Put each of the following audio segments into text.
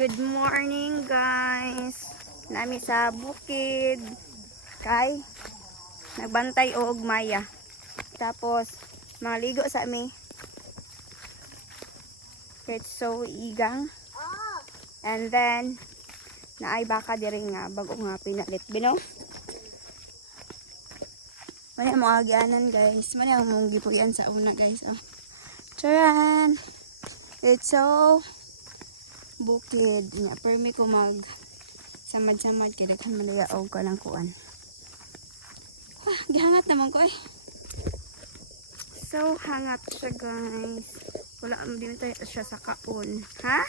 Good morning guys. Nami sa bukid. Kay nagbantay og maya. Tapos maligo sa mi. It's so igang. And then naay baka diri nga bago nga pinalit bino. Mani mo agianan guys. Mani mo gipuyan sa una guys. Oh. Charan. It's so bukid nya permi ko mag samad-samad kay daghan man og ka lang kuan. Gihangat naman ko So hangat siya guys. Wala mo din tayo siya sa kaon. Ha?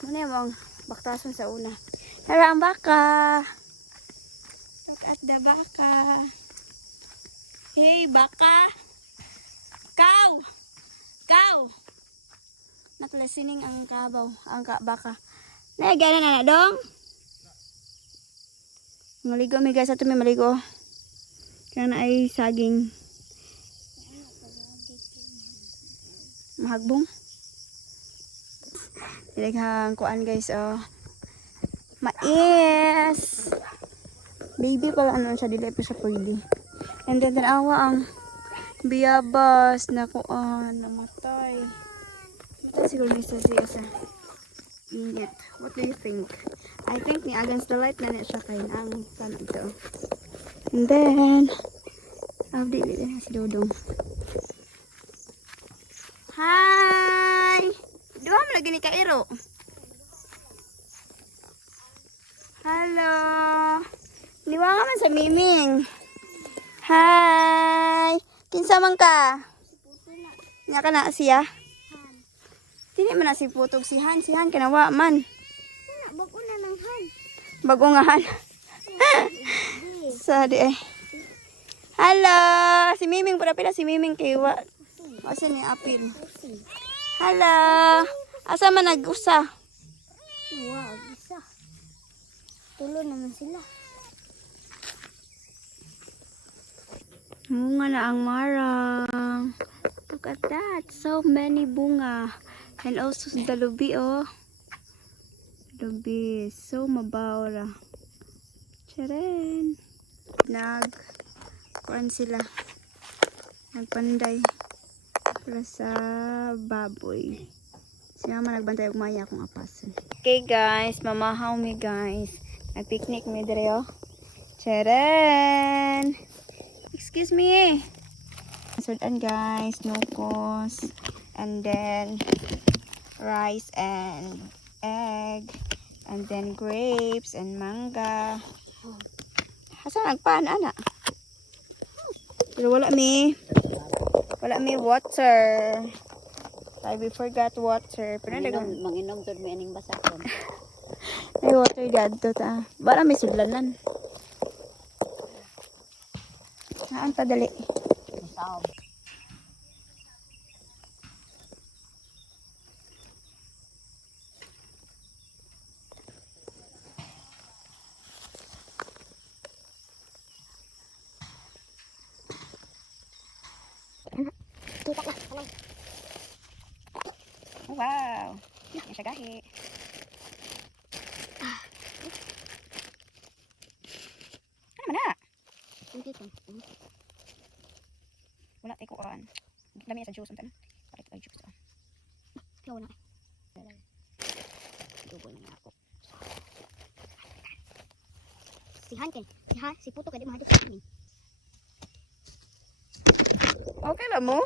Muna mong baktason sa una. Tara ang baka. Look at the baka. Hey baka. Cow. Cow. Naklasining ang kabaw, ang baka. Nagana na dong. Maligo mi guys, ato mi maligo. Kana ay saging. Mahagbong. Dilaghang kuan guys, oh. Mais. Baby pala ano siya, dili pa siya pwede. And then tanawa ang biyabas na kuan namatay. Siguro isa siya sa init. What do you think? I think ni against the light na siya kay ang sun ito. And then abdi din si Dodong. Hi! Duha mo lagi ni Kairo. Hello. Niwa ka man sa Miming. Hi! Kinsa man ka? Nya ka na siya? Dili man na si putog si Han kanawa man. Bago na ng Han. Bago nga Han. Sadi eh. Hello, si Miming pila si Miming kay wa. Asa ni apil. Hello. Asa man nag-usa? Wow, isa. Tulo naman sila. Bunga na ang marang. Look at that. So many bunga. And also the lubi, oh. Lubi. So mabawra. Charan. Kuan sila. Nagpanday. Para sa baboy. Siya man nagbantay og maya akong apason. Okay guys. Mamahaw mi guys. Nag-picnic mi dire, oh. Charan. Excuse me. Sudan guys. Nukos. And then rice and egg, and then grapes and manga. Asa nagpaan ana? Pero wala mi water. We forgot water. Pero Manginom jud mi aning basakon. may water dito ta. Bara may sudlanan. Naan pa dali. Saw. Wow. May siya gahi. Ano man na? Wala tayo kuhaan. Dami sa juice. Bakit tayo juice? Ikaw na. Double na ako. Si Han ken. Si Puto kay di mahadok sa amin. Okay lang mo?